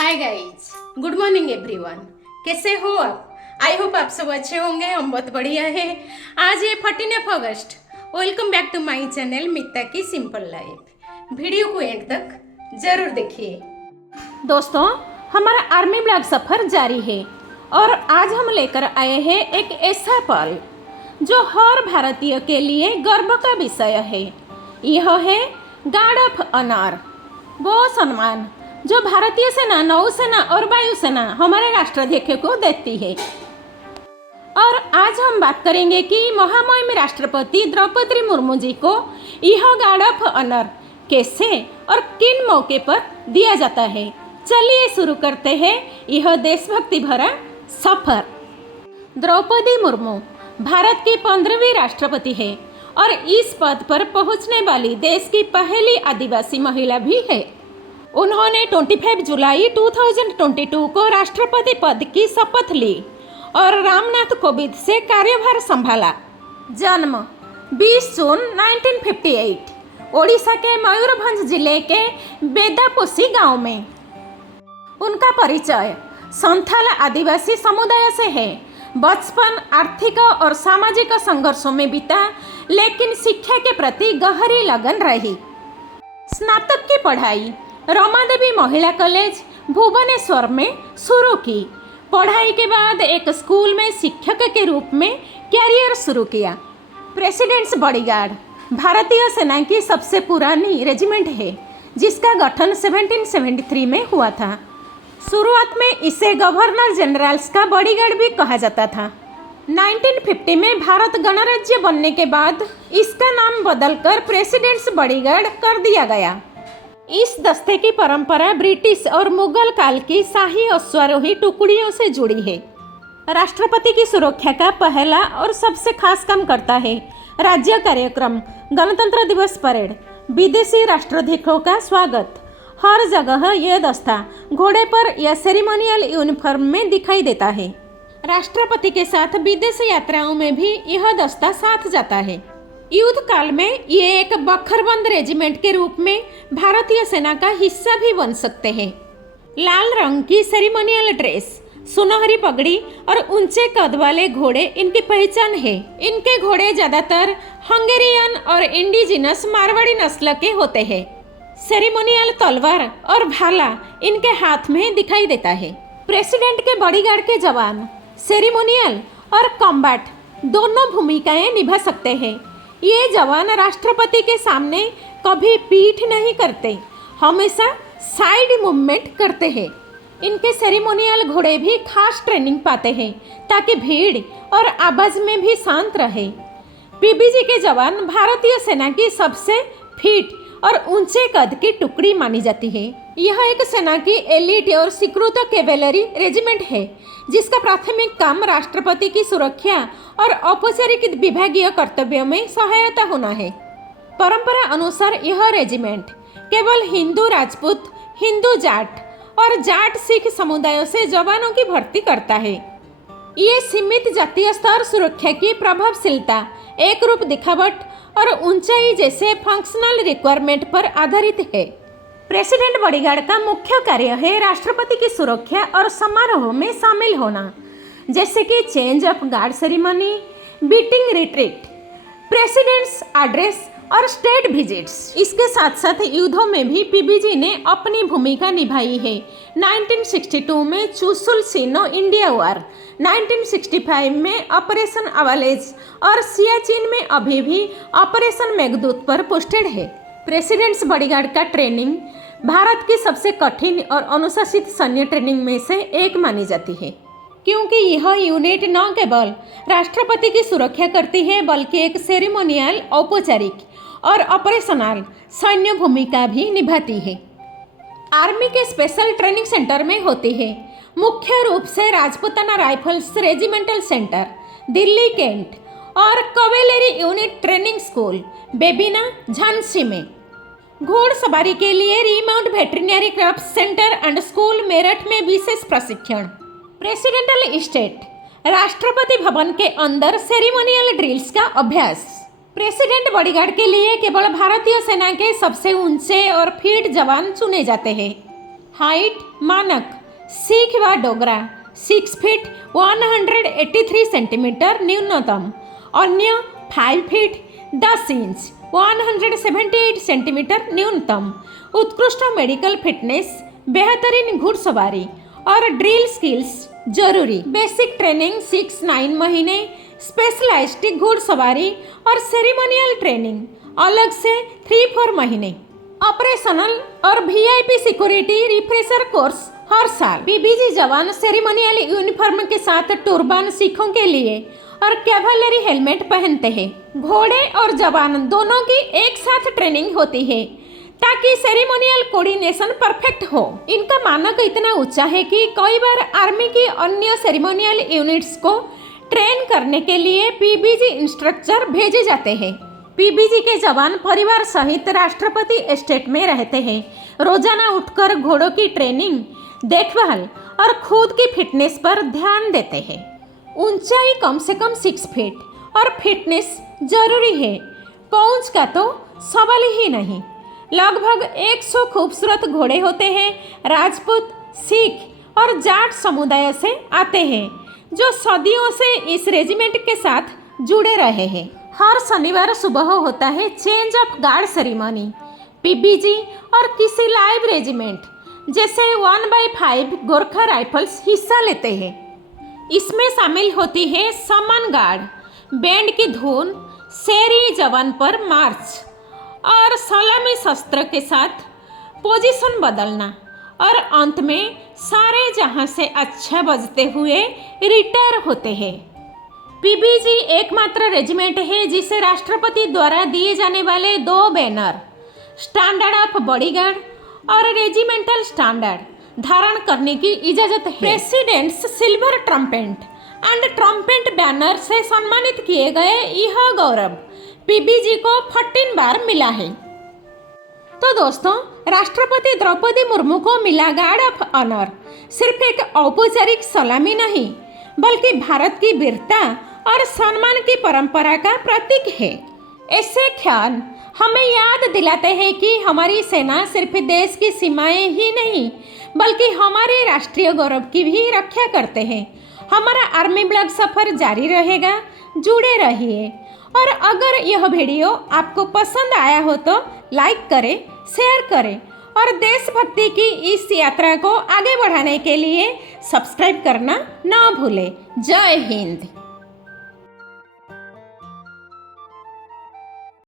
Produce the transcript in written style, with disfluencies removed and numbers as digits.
Hi guys, good morning everyone. कैसे हो आप? आई होप आप सब अच्छे होंगे। हम बहुत बढ़िया है। आज है 14 अगस्त। Welcome back to my channel Mitta की सिंपल लाइफ। वीडियो को एंड तक जरूर देखिए। दोस्तों, हमारा आर्मी ब्लॉग सफर जारी है और आज हम लेकर आए हैं एक ऐसा पल जो हर भारतीय के लिए गर्व का विषय है। यह है गार्ड ऑफ ऑनर, वो सम्मान जो भारतीय सेना, नौसेना और वायुसेना हमारे राष्ट्राध्यक्ष को देती है। और आज हम बात करेंगे कि महामहिम राष्ट्रपति द्रौपदी मुर्मू जी को यह गार्ड ऑफ ऑनर कैसे और किन मौके पर दिया जाता है। चलिए शुरू करते हैं यह देशभक्ति भरा सफर। द्रौपदी मुर्मू भारत की 15वीं राष्ट्रपति है और इस पद पर पहुंचने वाली देश की पहली आदिवासी महिला भी है। उन्होंने 25 जुलाई 2022 को राष्ट्रपति पद की शपथ ली और रामनाथ कोविंद से कार्यभार संभाला। जन्म 20 जून 1958 ओडिशा के मयूरभंज जिले के बेदापोसी गांव में। उनका परिचय संथाल आदिवासी समुदाय से है। बचपन आर्थिक और सामाजिक संघर्षों में बीता, लेकिन शिक्षा के प्रति गहरी लगन रही। स्नातक की पढ़ाई रमादेवी महिला कॉलेज भुवनेश्वर में शुरू की। पढ़ाई के बाद एक स्कूल में शिक्षक के रूप में कैरियर शुरू किया। प्रेसिडेंट्स बॉडीगार्ड भारतीय सेना की सबसे पुरानी रेजिमेंट है, जिसका गठन 1773 में हुआ था। शुरुआत में इसे गवर्नर जनरल्स का बॉडीगार्ड भी कहा जाता था। 1950 में भारत गणराज्य बनने के बाद इसका नाम बदलकर प्रेसिडेंट्स बॉडीगार्ड कर दिया गया। इस दस्ते की परंपरा ब्रिटिश और मुगल काल की शाही अश्वारोही टुकड़ियों से जुड़ी है। राष्ट्रपति की सुरक्षा का पहला और सबसे खास काम करता है राज्य कार्यक्रम, गणतंत्र दिवस परेड, विदेशी राष्ट्राध्यक्षों का स्वागत। हर जगह यह दस्ता घोड़े पर या सेरेमोनियल यूनिफॉर्म में दिखाई देता है। राष्ट्रपति के साथ विदेश यात्राओं में भी यह दस्ता साथ जाता है। युद्ध काल में ये एक बखरबंद रेजिमेंट के रूप में भारतीय सेना का हिस्सा भी बन सकते हैं। लाल रंग की सेरेमोनियल ड्रेस, सुनहरी पगड़ी और ऊंचे कद वाले घोड़े इनकी पहचान है। इनके घोड़े ज्यादातर हंगेरियन और इंडिजिनस मारवाड़ी नस्ल के होते हैं। सेरेमोनियल तलवार और भाला इनके हाथ में दिखाई देता है। प्रेसिडेंट के बॉडीगार्ड के जवान सेरेमोनियल और कॉम्बैट दोनों भूमिकाएं निभा सकते हैं। ये जवान राष्ट्रपति के सामने कभी पीठ नहीं करते, हमेशा साइड मूवमेंट करते हैं। इनके सेरेमोनियल घोड़े भी खास ट्रेनिंग पाते हैं ताकि भीड़ और आवाज में भी शांत रहे। पीबीजी के जवान भारतीय सेना की सबसे फिट और ऊंचे कद की टुकड़ी मानी जाती है। यह एक सेना की एलिट और स्वीकृत कैवेलरी रेजिमेंट है, जिसका प्राथमिक काम राष्ट्रपति की सुरक्षा और औपचारिक विभागीय कर्तव्यों में सहायता होना है। परंपरा अनुसार यह रेजिमेंट केवल हिंदू राजपूत, हिंदू जाट और जाट सिख समुदायों से जवानों की भर्ती करता है। ये सीमित जातीय स्तर, सुरक्षा की प्रभावशीलता, एक रूप दिखावट और ऊंचाई जैसे फंक्शनल रिक्वायरमेंट पर आधारित है। प्रेसिडेंट बॉडीगार्ड का मुख्य कार्य है राष्ट्रपति की सुरक्षा और समारोह में शामिल होना, जैसे कि change of guard ceremony, beating retreat, president's address और स्टेट विजिट्स। इसके साथ साथ युद्धों में भी पीबीजी ने अपनी भूमिका निभाई है। 1962 में चुशुल सिनो इंडिया वॉर, 1965 में ऑपरेशन अवालेज और सियाचिन में अभी भी ऑपरेशन मेघदूत पर पोस्टेड है। प्रेसिडेंट्स बॉडीगार्ड का ट्रेनिंग भारत की सबसे कठिन और अनुशासित सैन्य ट्रेनिंग में से एक मानी जाती है, क्योंकि यह यूनिट न केवल राष्ट्रपति की सुरक्षा करती है बल्कि एक सेरेमोनियल, औपचारिक और ऑपरेशनल सैन्य भूमिका भी निभाती है। आर्मी के स्पेशल ट्रेनिंग सेंटर में होती है, मुख्य रूप से Rajputana rifles regimental centre, Delhi cantt और cavalry unit training school, Babina, Jhansi में। घोड़सवारी के लिए remount veterinary corps centre and school, Meerut में विशेष प्रशिक्षण। प्रेसिडेंटल स्टेट, राष्ट्रपति भवन के अंदर सेरेमोनियल ड्रिल्स का अभ्यास। प्रेसिडेंट बॉडीगार्ड के लिए केवल भारतीय सेना के सबसे ऊंचे और फिट जवान चुने जाते हैं। हाइट मानक सिख व डोगरा 6 फीट 183 सेंटीमीटर न्यूनतम, अन्य 5 फीट 10 इंच 178 सेंटीमीटर न्यूनतम। उत्कृष्ट मेडिकल फिटनेस, बेहतरीन घुड़सवारी और ड्रिल स्किल्स जरूरी। बेसिक ट्रेनिंग 6-9 महीने, स्पेशलाइज्ड घुड़सवारी और सेरेमोनियल ट्रेनिंग अलग से 3-4 महीने। ऑपरेशनल और वीआईपी सिक्योरिटी रिफ्रेशर कोर्स हर साल। पीबीजी जवान सेरेमोनियल यूनिफॉर्म के साथ टर्बान सिखों के लिए और कैवलरी हेलमेट पहनते हैं। घोड़े और जवान दोनों की एक साथ ट्रेनिंग होती है ताकि सेरेमोनियल कोऑर्डिनेशन परफेक्ट हो। इनका मानक इतना ऊंचा है कि कई बार आर्मी की अन्य सेरेमोनियल यूनिट्स को ट्रेन करने के लिए पीबीजी इंस्ट्रक्टर भेजे जाते हैं। पीबीजी के जवान परिवार सहित राष्ट्रपति एस्टेट में रहते हैं। रोजाना उठकर घोड़ों की ट्रेनिंग, देखभाल और खुद की फिटनेस पर ध्यान देते हैं। ऊंचाई कम से कम 6 फीट और फिटनेस जरूरी है, पहुंच का तो सवाल ही नहीं। लगभग 100 खूबसूरत घोड़े होते हैं। राजपूत, सिख और जाट समुदाय से आते हैं जो सदियों से इस रेजिमेंट के साथ जुड़े रहे हैं। हर शनिवार सुबह होता है change of guard ceremony. PBG और किसी लाइव रेजिमेंट जैसे 1/5 गोरखा राइफल्स हिस्सा लेते हैं। इसमें शामिल होती है सम्मान गार्ड, बैंड की धुन, शेरी जवान पर मार्च और सलामी शस्त्र के साथ पोजीशन बदलना और अंत में सारे जहां से अच्छा बजते हुए रिटायर होते हैं। पीबीजी एकमात्र रेजिमेंट है जिसे राष्ट्रपति द्वारा दिए जाने वाले 2 बैनर, स्टैंडर्ड ऑफ बॉडीगार्ड और रेजिमेंटल स्टैंडर्ड धारण करने की इजाजत है। President's silver trumpet and trumpet banner से सम्मानित किए गए यह गौरव पीबीजी को 14 बार मिला है। तो दोस्तों, राष्ट्रपति द्रौपदी मुर्मू को मिला गार्ड ऑफ ऑनर सिर्फ एक औपचारिक सलामी नहीं, बल्कि भारत की वीरता और सम्मान की परंपरा का प्रतीक है। ऐसे ख्याल हमें याद दिलाते हैं कि हमारी सेना सिर्फ देश की सीमाएं ही नहीं, बल्कि हमारे राष्ट्रीय गौरव की भी रक्षा करते हैं। हमारा आर्मी ब्लॉग सफर जारी रहेगा, जुड़े रहिए। और अगर यह वीडियो आपको पसंद आया हो तो लाइक करें, शेयर करें और देशभक्ति की इस यात्रा को आगे बढ़ाने के लिए सब्सक्राइब करना ना भूलें। जय हिंद।